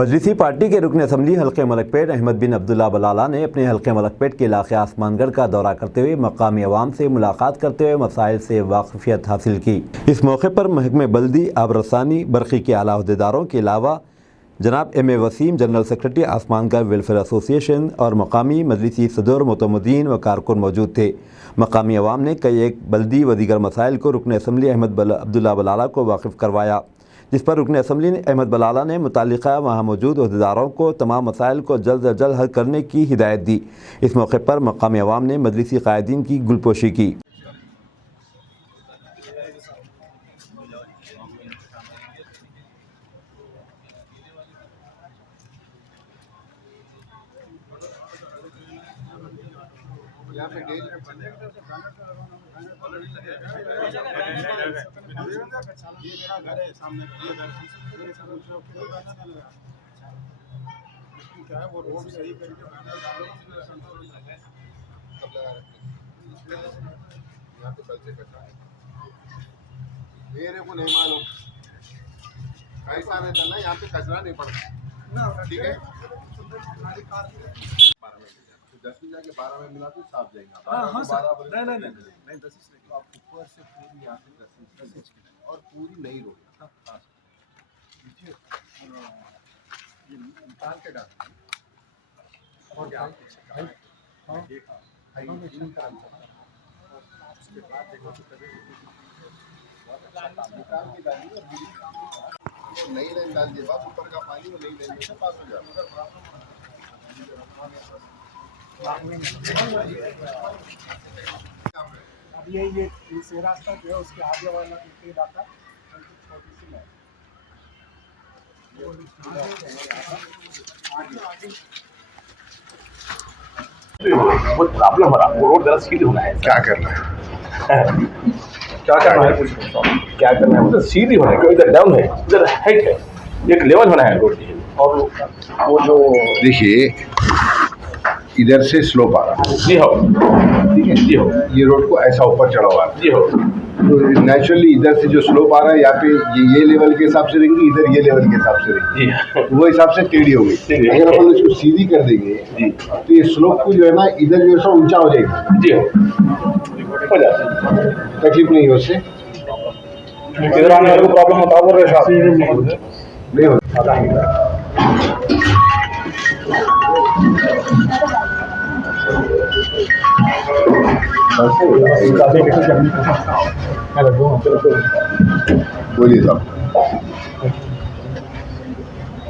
मजलिसी party के रुकन assembly हल्के मलकपेट अहमद बिन अब्दुल्ला बलाला ने अपने हल्के मलकपेट के इलाके आसमानगढ़ का दौरा करते हुए मकामी अवाम से मुलाकात करते हुए मसाइल से वाकफियत हासिल की। इस मौके पर महकमे बल्दी, आब रसानी, बरक़ी के आला अहदेदारों के अलावा जनाब M.A. Waseem, general secretary Asmangarh welfare association और मकामी मजलिसी सदर, मुतमदीन व कारकुन मौजूद थे। मकामी अवाम ने कई एक बल्दी व दीगर मसाइल को रुकन असम्बली अहमद अब्दुल्ला बलाला को वाकिफ़ करवाया, जिस पर रुकन असम्बली अहमद बलाला ने मुतालिका वहाँ मौजूद अहदेदारों को तमाम मसाइल को जल्द अज जल्द हल करने की हिदायत दी। इस मौके पर मकामी अवाम ने मजलिसी कायदीन की गुलपोशी की। ये मेरा घर है सामने, ये घर क्या है, वो रोड सही करके यहाँ पे कल से कचरा है, मेरे को नहीं मालूम कैसा रहता ना, यहाँ पे कचरा नहीं पड़ता, ठीक है। 10 में जाके 12 में मिला तो साफ जाएगा। हाँ सर, नहीं 10 इंच आप ऊपर से पूरी यहाँ पे 10 इंच और पूरी नई रोड नीचे ये निकाल के डाल और उसके बाद देखो तो निकाल के डालिए, नई लाइन डाल दिए, बाद ऊपर का पानी वो नई लाइन से पास हो जाएगा। अब ये रास्ता जो है उसके आगे वाला इलाका छोटी सी है, बहुत प्रॉब्लम हो रहा है, रोड जरा सीधी होना है। क्या करना है, क्या करना है, क्या करना है, मतलब सीधी होना है, क्योंकि इधर डाउन है, इधर हाइट है, एक लेवल होना है रोड की। और वो जो देखिए इधर से स्लोप आ रहा है, जी हो, ठीक है, जी हो, ये रोड को ऐसा ऊपर चढ़ा हुआ है, जी हो, तो नेचुरली इधर से जो स्लोप आ रहा है यहाँ पे ये लेवल के हिसाब से रहेंगी, इधर ये लेवल के हिसाब से रहेंगी, जी वो हिसाब से टेढ़ी हो गई। अगर अपन इसको सीधी कर देंगे जी, तो ये स्लोप को जो है ना इधर जो है ऊंचा हो जाएगा, जी हो जाता है, तकलीफ नहीं है उससे। इधर आने वाले को प्रॉब्लम होता है, वो नहीं होता। बोलिए साहब,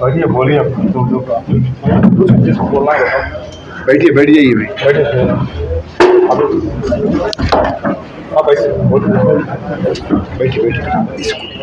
बोलिए बोलिए, बोलना है, बैठिए, बैठ जाइए भाई, बैठिए बैठिए।